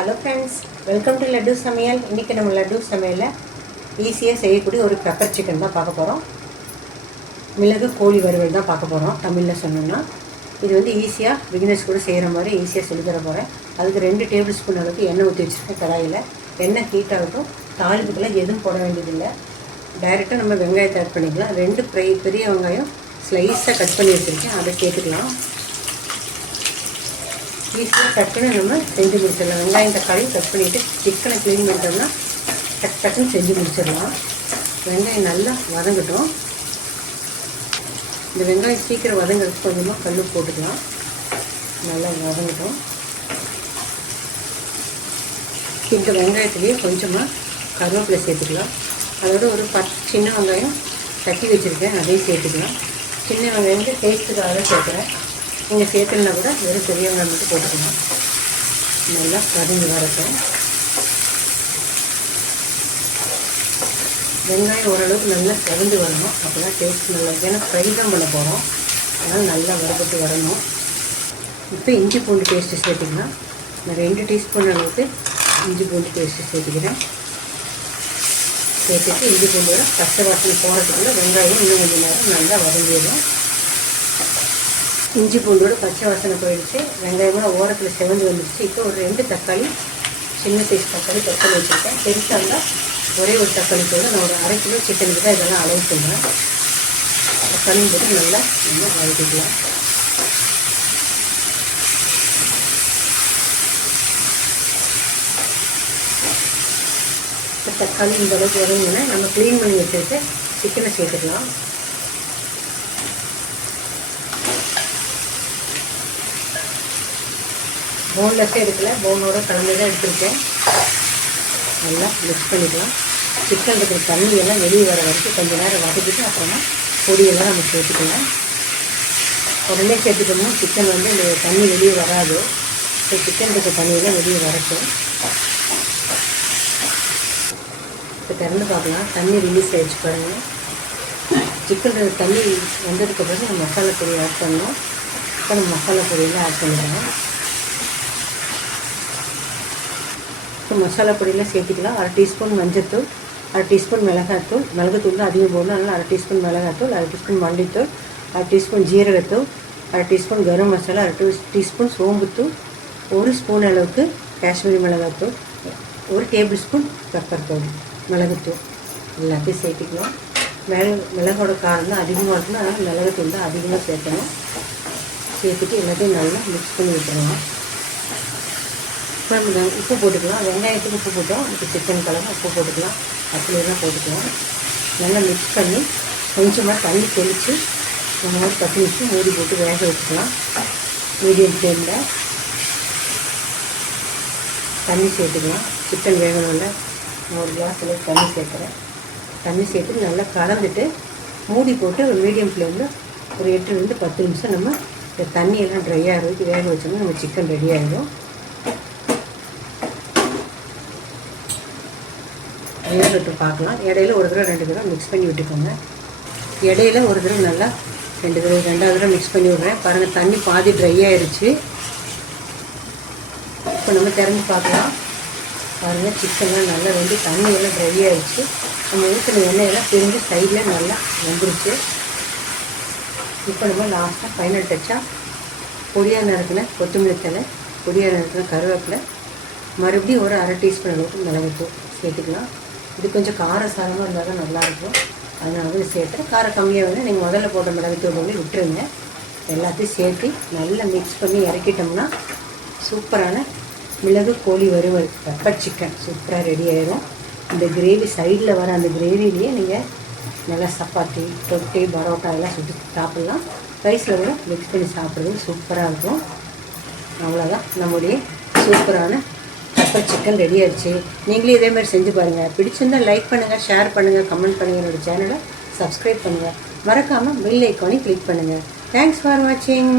Hello friends welcome to Laddu சமையல் இன்றைக்கி நம்ம லட்டு சமையலில் ஈஸியாக செய்யக்கூடிய ஒரு பெப்பர் சிக்கன் தான் பார்க்க போகிறோம் மிளகு கோழி வறுவல் தான் பார்க்க போகிறோம் தமிழில் சொன்னோம்னா. இது வந்து ஈஸியாக பிகினர்ஸ் கூட செய்கிற மாதிரி ஈஸியாக சொல்லி தர போகிறேன் அதுக்கு ரெண்டு டேபிள் ஸ்பூன் அளவுக்கு எண்ணெய் ஊற்றி வச்சுருக்கேன் கடாயில். எண்ணெய் ஹீட் ஆகட்டும் தாளிப்புக்கெல்லாம் எதுவும் போட வேண்டியதில்லை. டைரெக்டாக நம்ம வெங்காயத்தை ஆட் பண்ணிக்கலாம். ரெண்டு பெரிய பெரிய வெங்காயம் ஸ்லைஸாக கட் பண்ணி வச்சுருக்கேன். அதை சேர்த்துக்கலாம். ஈஸியாக டக்குன்னு நம்ம செஞ்சு முடிச்சிடலாம். வெங்காயம் தக்காளி கட் பண்ணிவிட்டு சிக்கனை க்ளீன் பண்ணிட்டோம்னா டக் டக்குன்னு செஞ்சு முடிச்சிடலாம். வெங்காயம் நல்லா வதங்கட்டும். இந்த வெங்காயம் சீக்கிரம் வதங்கிறதுக்கு கொஞ்சமாக கல் போட்டுக்கலாம். நல்லா வதங்கட்டும். இந்த வெங்காயத்துலேயே கொஞ்சமாக கருவேப்பிலை சேர்த்துக்கலாம். அதோட ஒரு பத்து சின்ன வெங்காயம் தட்டி வச்சுருக்கேன். அதையும் சேர்த்துக்கலாம். சின்ன வெங்காயம் வந்து டேஸ்ட்டுக்காக சேர்க்குறேன் நீங்கள் சேர்த்துனா கூட வெறும் பெரிய வெங்காயம் மட்டும் போட்டுக்கணும் நல்லா வதங்கி வரட்டும். வெங்காயம் ஓரளவுக்கு நல்லா செவந்து வரணும். அப்போ தான் டேஸ்ட் நல்லா ஏன்னா ஃப்ரை தான் பண்ண போகிறோம் அதனால் நல்லா வறுபட்டு வரணும். இப்போ இஞ்சி பூண்டு பேஸ்ட்டு சேர்த்துக்கலாம் நான் ரெண்டு டீஸ்பூன் அளவுக்கு இஞ்சி பூண்டு பேஸ்ட்டு சேர்த்துக்கிறேன். சேர்த்துட்டு இஞ்சி பூண்டோட பச்சை வாசனை போகிறதுக்குள்ள வெங்காயம் இன்னும் கொஞ்சம் நேரம் நல்லா வதங்கிடும் இஞ்சி பூண்டோட பச்சை வாசனை போயிடுச்சு. வெங்காயமாக ஓரத்தில் செவந்து வந்துடுச்சு இப்போ ஒரு ரெண்டு தக்காளி சின்ன சைஸ் தக்காளி தக்காளி வச்சுருக்கேன். பெருசாக இருந்தால் ஒரே ஒரு தக்காளி கூட. நான் ஒரு அரை கிலோ சிக்கனுக்கு தான் இதெல்லாம் அளவு பண்ணுவேன். தக்காளியும் போட்டு நல்லா நம்ம வளர்த்துக்கலாம் இப்போ தக்காளி இந்த அளவுக்கு வதங்கினா நம்ம க்ளீன் பண்ணி வச்சுருக்க சிக்கனை சேர்த்துக்கலாம். போன்லெஸ்ஸே எடுக்கல. போனோட கலந்து தான் எடுத்துருக்கேன். நல்லா மிக்ஸ் பண்ணிக்கலாம். சிக்கன் இருக்கிற தண்ணியெல்லாம் வெளியே வர வரைக்கும் கொஞ்சம் நேரம் வதக்கிட்டு அப்புறமா பொடியெல்லாம் நம்ம சேர்த்துக்கலாம். உடனே சேர்த்துக்கணும் சிக்கன் வந்து இந்த தண்ணி வெளியே வராது. ஸோ சிக்கன் இருக்கிற தண்ணியெல்லாம் வெளியே வரட்டும். இப்போ திறந்து பார்க்கலாம். தண்ணி ரிலீஸ் ஆகிடுச்சு பாருங்கள் சிக்கன் தண்ணி வந்ததுக்கப்புறம் பிறகு நம்ம மசாலா பொடி ஆட் பண்ணோம் இப்போ நம்ம மசாலா பொடியெல்லாம் ஆட் பண்ணிடுறோம் இப்போ மசாலா பொடியெல்லாம் சேர்த்துக்கலாம். அரை டீஸ்பூன் மஞ்சத்தூள் அரை டீஸ்பூன் மிளகாத்தூள் மிளகுத்தூள் தான் அதிகம் போடணும். அதனால் அரை டீஸ்பூன் மிளகாத்தூள் அரை டீஸ்பூன் மல்லித்தூள் அரை டீஸ்பூன் ஜீரகத்தூள் அரை டீஸ்பூன் கரம் மசாலா அரை டூ டீஸ்பூன் சோம்புத்தூள் ஒரு ஸ்பூன் அளவுக்கு காஷ்மீரி மிளகாத்தூள் ஒரு டேபிள் ஸ்பூன் பெப்பர் தூள் மிளகுத்தூள் எல்லாத்தையும் சேர்த்துக்கலாம். மிளகு மிளகோட காரம் தான் அதிகமாக இருக்கணும். அதனால் மிளகுத்தூள் தான் அதிகமாக சேர்க்கணும். சேர்த்துட்டு எல்லாத்தையும் நல்லா மிக்ஸ் பண்ணி விட்டுருவோம் நம்ம உப்பு போட்டுக்கலாம். வெங்காயத்துக்கு உப்பு போட்டோம். இப்போ சிக்கன் கலந்து உப்பு போட்டுக்கலாம். அப்படியெல்லாம் போட்டுக்கலாம். நல்லா மிக்ஸ் பண்ணி கொஞ்சமாக தண்ணி தெளித்து நம்ம ஒரு பத்து நிமிஷம் மூடி போட்டு வேக வச்சுக்கலாம். மீடியம் ஃப்ளேமில் தண்ணி சேர்த்துக்கலாம். சிக்கன் வேகணும்ல. ஒரு கிளாஸ் தண்ணி சேர்க்குறேன். தண்ணி சேர்த்து நல்லா கலந்துட்டு மூடி போட்டு ஒரு மீடியம் ஃப்ளேமில் ஒரு எட்டுலேருந்து பத்து நிமிஷம் நம்ம இந்த தண்ணியெல்லாம் ட்ரை ஆகிறதுக்கு வேக வச்சோம்னா நம்ம சிக்கன் ரெடி ஆகிடும் வேகட்டு பார்க்கலாம். இடையில ஒரு தடவை ரெண்டு தடவை மிக்ஸ் பண்ணி விட்டுக்கோங்க. இடையில ஒரு தடவை நல்லா ரெண்டு தடவை ரெண்டாவது தடவை மிக்ஸ் பண்ணி விட்றேன். பாருங்கள் தண்ணி பாதி ட்ரை ஆயிடுச்சு இப்போ நம்ம திறந்து பார்க்கலாம். பாருங்கள் சிக்கன்லாம் நல்லா வந்து தண்ணி எல்லாம் ட்ரை ஆயிடுச்சு நம்ம ஊற்றின எண்ணெயெல்லாம் பிரிஞ்சு சைடில் நல்லா வந்துருச்சு. இப்போ நம்ம லாஸ்ட்டாக ஃபைனல் டச்சாக பொடியாக நறுக்கின கொத்தமல்லி தலை பொடியாக நறுக்கின கருவேப்பிலை மறுபடியும் ஒரு அரை டீஸ்பூன் அளவுக்கு மிளகுத்தூள் சேர்த்துக்கலாம். இது கொஞ்சம் காரசாரமாக இருந்தால் தான் நல்லாயிருக்கும். அதனால வந்து சேர்த்துறேன் காரம் கம்மியாக வந்து நீங்கள் முதல்ல போட்ட மிளகுத்தூள் வந்து விட்டுருங்க. எல்லாத்தையும் சேர்த்து நல்லா மிக்ஸ் பண்ணி இறக்கிட்டோம்னா சூப்பரான மிளகு கோழி வறுவல் பெப்பர் சிக்கன் சூப்பராக ரெடி ஆகிடும் இந்த கிரேவி சைடில் வர அந்த கிரேவிலேயே நீங்கள் நல்லா சப்பாத்தி தொட்டி பரோட்டா எல்லாம் சுற்றி சாப்பிட்லாம். ரைஸில் கூட மிக்ஸ் பண்ணி சாப்பிட்றது சூப்பராக இருக்கும். அவ்வளோதான் நம்முடைய சூப்பரான பெப்பர் சிக்கன் ரெடி ஆயிடுச்சு. நீங்களே இதே செஞ்சு பாருங்கள் பிடிச்சிருந்தால் லைக் பண்ணுங்கள் ஷேர் பண்ணுங்கள் கமெண்ட் பண்ணுங்கள் என்னோடய சேனலை சப்ஸ்கிரைப் பண்ணுங்கள் மறக்காமல் பெல் ஐக்கானையும் கிளிக் பண்ணுங்கள் தேங்க்ஸ் ஃபார் வாட்சிங்